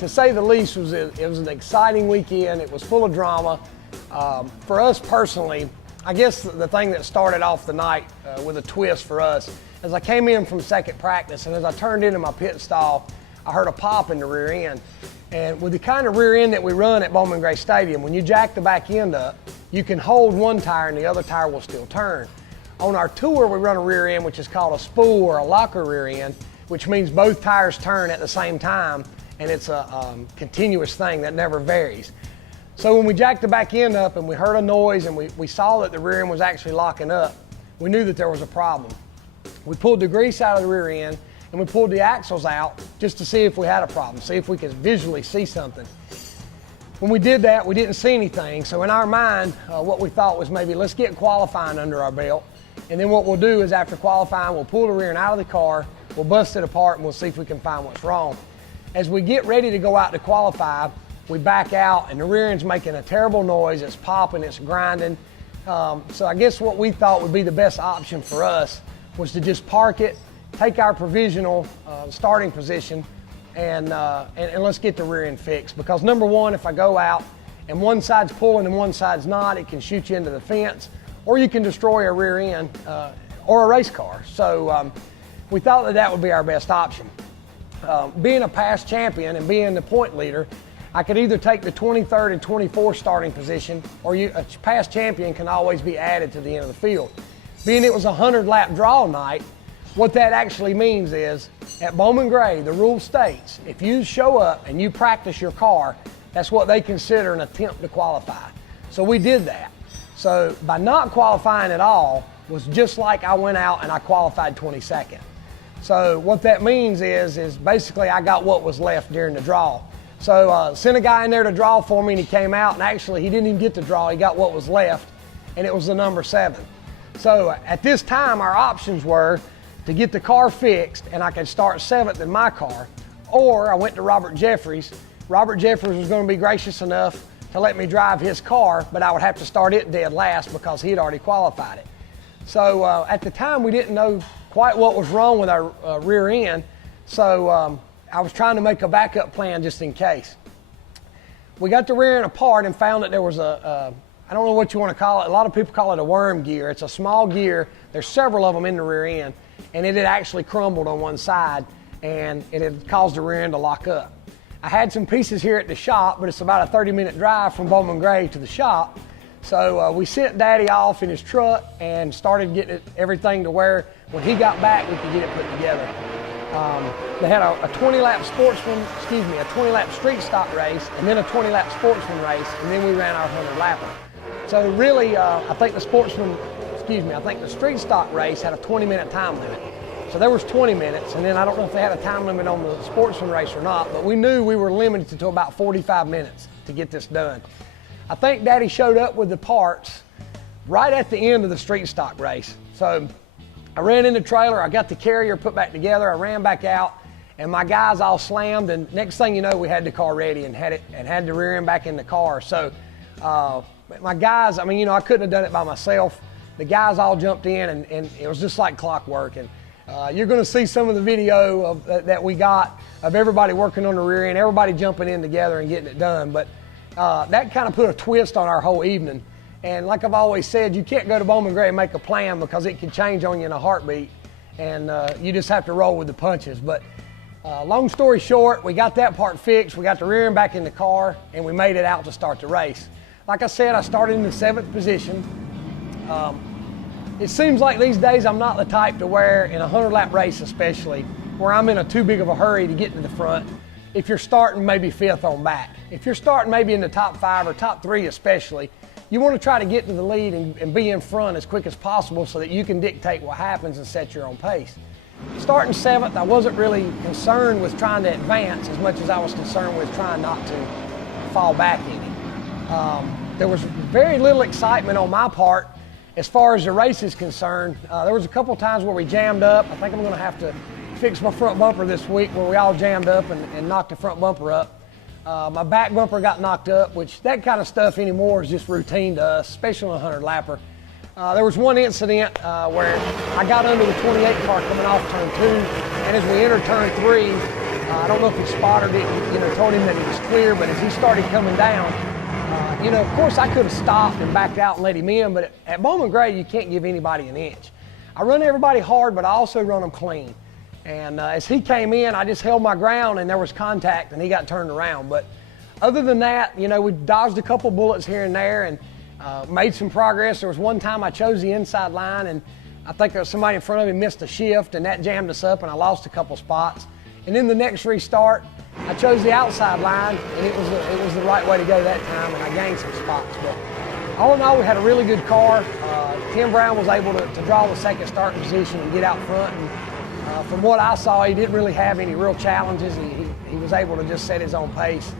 to say the least, it was an exciting weekend. It was full of drama. For us personally, I guess the thing that started off the night with a twist for us, as I came in from second practice and as I turned into my pit stall, I heard a pop in the rear end. And with the kind of rear end that we run at Bowman Gray Stadium, when you jack the back end up, you can hold one tire and the other tire will still turn. On our tour, we run a rear end which is called a spool or a locker rear end, which means both tires turn at the same time, and it's a continuous thing that never varies. So when we jacked the back end up and we heard a noise and we saw that the rear end was actually locking up, we knew that there was a problem. We pulled the grease out of the rear end and we pulled the axles out just to see if we had a problem, see if we could visually see something. When we did that, we didn't see anything. So in our mind, what we thought was maybe let's get qualifying under our belt. And then what we'll do is after qualifying, we'll pull the rear end out of the car, we'll bust it apart, and we'll see if we can find what's wrong. As we get ready to go out to qualify, we back out and the rear end's making a terrible noise. It's popping, it's grinding. So I guess what we thought would be the best option for us was to just park it, take our provisional starting position, and let's get the rear end fixed. Because number one, if I go out and one side's pulling and one side's not, it can shoot you into the fence, or you can destroy a rear end or a race car. So we thought that that would be our best option. Being a past champion and being the point leader, I could either take the 23rd and 24th starting position, or a past champion can always be added to the end of the field. Being it was a 100-lap draw night, what that actually means is, at Bowman Gray, the rule states, if you show up and you practice your car, that's what they consider an attempt to qualify. So we did that. So by not qualifying at all was just like I went out and I qualified 22nd. So what that means is basically I got what was left during the draw. So sent a guy in there to draw for me and he came out, and actually he didn't even get to draw, he got what was left, and it was the number 7. So at this time our options were to get the car fixed and I could start 7th in my car, or I went to Robert Jeffries. Robert Jeffries was going to be gracious enough to let me drive his car, but I would have to start it dead last because he had already qualified it. So at the time we didn't know quite what was wrong with our rear end, so I was trying to make a backup plan just in case. We got the rear end apart and found that there was I don't know what you want to call it, a lot of people call it a worm gear. It's a small gear, there's several of them in the rear end, and it had actually crumbled on one side and it had caused the rear end to lock up. I had some pieces here at the shop, but it's about a 30-minute drive from Bowman Gray to the shop. So we sent Daddy off in his truck and started getting everything to where when he got back we could get it put together. They had a 20-lap a 20-lap street stock race, and then a 20-lap sportsman race, and then we ran our 100-lapper. So really, I think the street stock race had a 20-minute time limit. So there was 20 minutes, and then I don't know if they had a time limit on the sportsman race or not, but we knew we were limited to about 45 minutes to get this done. I think Daddy showed up with the parts right at the end of the street stock race. So I ran in the trailer, I got the carrier put back together, I ran back out, and my guys all slammed, and next thing you know, we had the car ready and had the rear end back in the car. So my guys, I couldn't have done it by myself. The guys all jumped in, and it was just like clockwork. And you're going to see some of the video that we got of everybody working on the rear end, everybody jumping in together and getting it done. But that kind of put a twist on our whole evening. And like I've always said, you can't go to Bowman Gray and make a plan because it can change on you in a heartbeat, and you just have to roll with the punches. But long story short, we got that part fixed, we got the rear end back in the car, and we made it out to start the race. Like I said, I started in the 7th position. It seems like these days I'm not the type to where, in a 100-lap race especially, where I'm in too big of a hurry to get to the front. If you're starting maybe 5th on back. If you're starting maybe in the top 5 or top 3 especially, you want to try to get to the lead and be in front as quick as possible so that you can dictate what happens and set your own pace. Starting 7th, I wasn't really concerned with trying to advance as much as I was concerned with trying not to fall back any. There was very little excitement on my part as far as the race is concerned. There was a couple times where we jammed up. I think I'm going to have to fix my front bumper this week where we all jammed up and knocked the front bumper up. My back bumper got knocked up, which that kind of stuff anymore is just routine to us, especially on a 100-lapper. There was one incident where I got under the 28 car coming off turn 2, and as we entered turn 3, I don't know if his spotter didn't, told him that he was clear, but as he started coming down, of course I could have stopped and backed out and let him in, but at Bowman Gray, you can't give anybody an inch. I run everybody hard, but I also run them clean. And as he came in, I just held my ground and there was contact and he got turned around. But other than that, we dodged a couple bullets here and there and made some progress. There was one time I chose the inside line and I think there was somebody in front of me missed a shift and that jammed us up and I lost a couple spots. And then the next restart, I chose the outside line and it was the right way to go that time and I gained some spots. But all in all, we had a really good car. Tim Brown was able to draw the second starting position and get out front. And from what I saw, he didn't really have any real challenges. He was able to just set his own pace.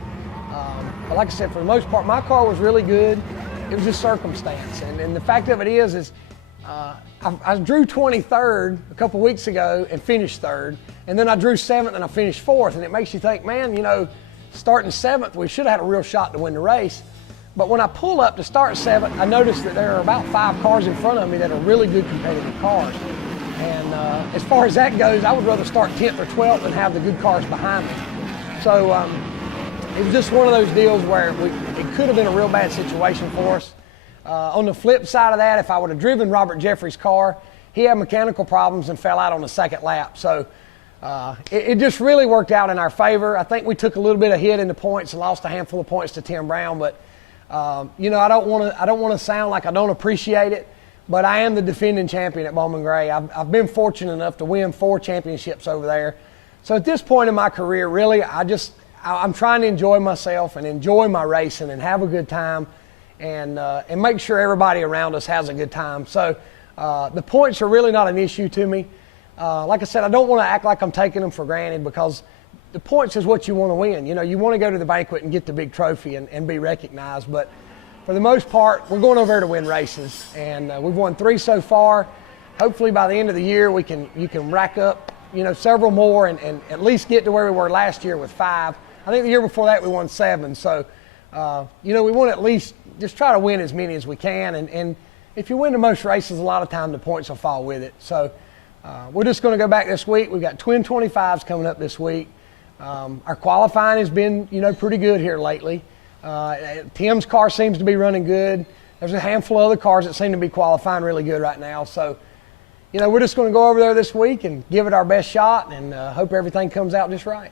But like I said, for the most part, my car was really good. It was just circumstance. And the fact of it is I drew 23rd a couple weeks ago and finished 3rd. And then I drew 7th and I finished 4th. And it makes you think, man, starting 7th, we should have had a real shot to win the race. But when I pull up to start 7th, I noticed that there are about 5 cars in front of me that are really good competitive cars. And as far as that goes, I would rather start 10th or 12th than have the good cars behind me. So it was just one of those deals where it could have been a real bad situation for us. On the flip side of that, if I would have driven Robert Jeffrey's car, he had mechanical problems and fell out on the second lap. So it just really worked out in our favor. I think we took a little bit of hit in the points and lost a handful of points to Tim Brown. But I don't want to sound like I don't appreciate it. But I am the defending champion at Bowman Gray. I've been fortunate enough to win 4 championships over there. So at this point in my career, really, I'm trying to enjoy myself and enjoy my racing and have a good time and make sure everybody around us has a good time. So the points are really not an issue to me. Like I said, I don't want to act like I'm taking them for granted because the points is what you want to win. You want to go to the banquet and get the big trophy and be recognized. But for the most part, we're going over there to win races. And we've won 3 so far. Hopefully by the end of the year, you can rack up, several more and at least get to where we were last year with 5. I think the year before that we won 7. So, we want to at least just try to win as many as we can. And if you win the most races, a lot of time the points will fall with it. So we're just going to go back this week. We've got twin 25s coming up this week. Our qualifying has been, pretty good here lately. Tim's car seems to be running good. There's a handful of other cars that seem to be qualifying really good right now. So, we're just going to go over there this week and give it our best shot and hope everything comes out just right.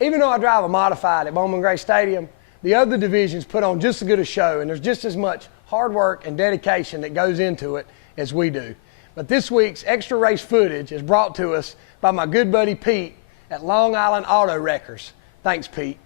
Even though I drive a modified at Bowman Gray Stadium, the other divisions put on just as good a show, and there's just as much hard work and dedication that goes into it as we do. But this week's extra race footage is brought to us by my good buddy Pete at Long Island Auto Wreckers. Thanks, Pete.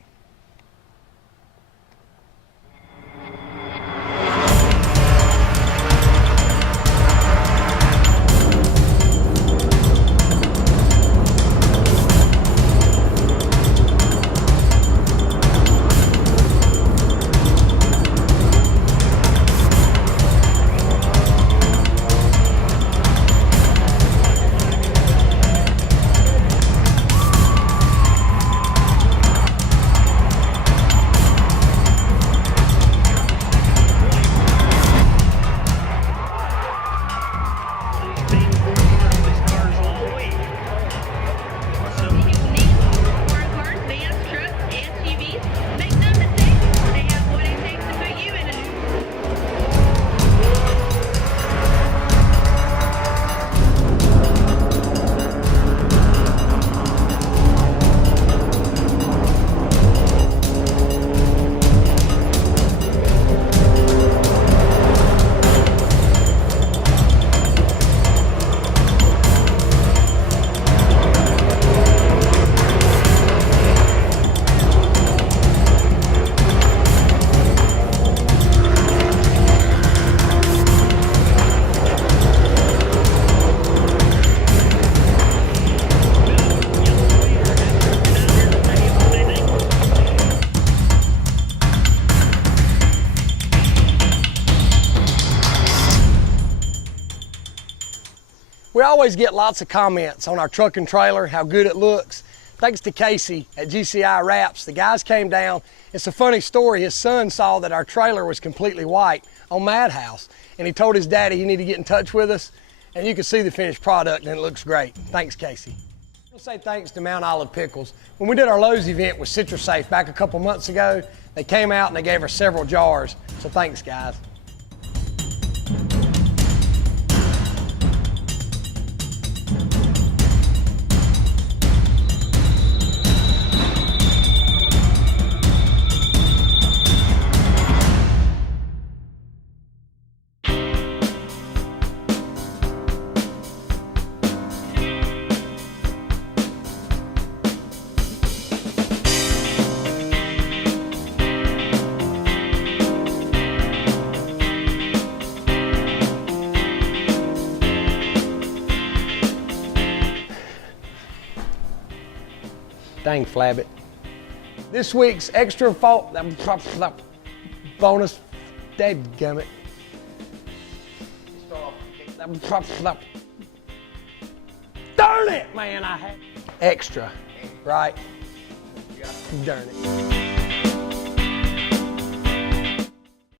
We always get lots of comments on our truck and trailer, how good it looks. Thanks to Casey at GCI Wraps, the guys came down. It's a funny story. His son saw that our trailer was completely white on MADHOUSE, and he told his daddy he needed to get in touch with us. and you can see the finished product and it looks great. Thanks, Casey. I want to say thanks to Mount Olive Pickles. When we did our Lowe's event with CitruSafe back a couple months ago, they came out and they gave us several jars. So thanks, guys. Dang, Flabbit. This week's extra bonus, dadgummit. Darn it, man, I had extra, right? Darn it.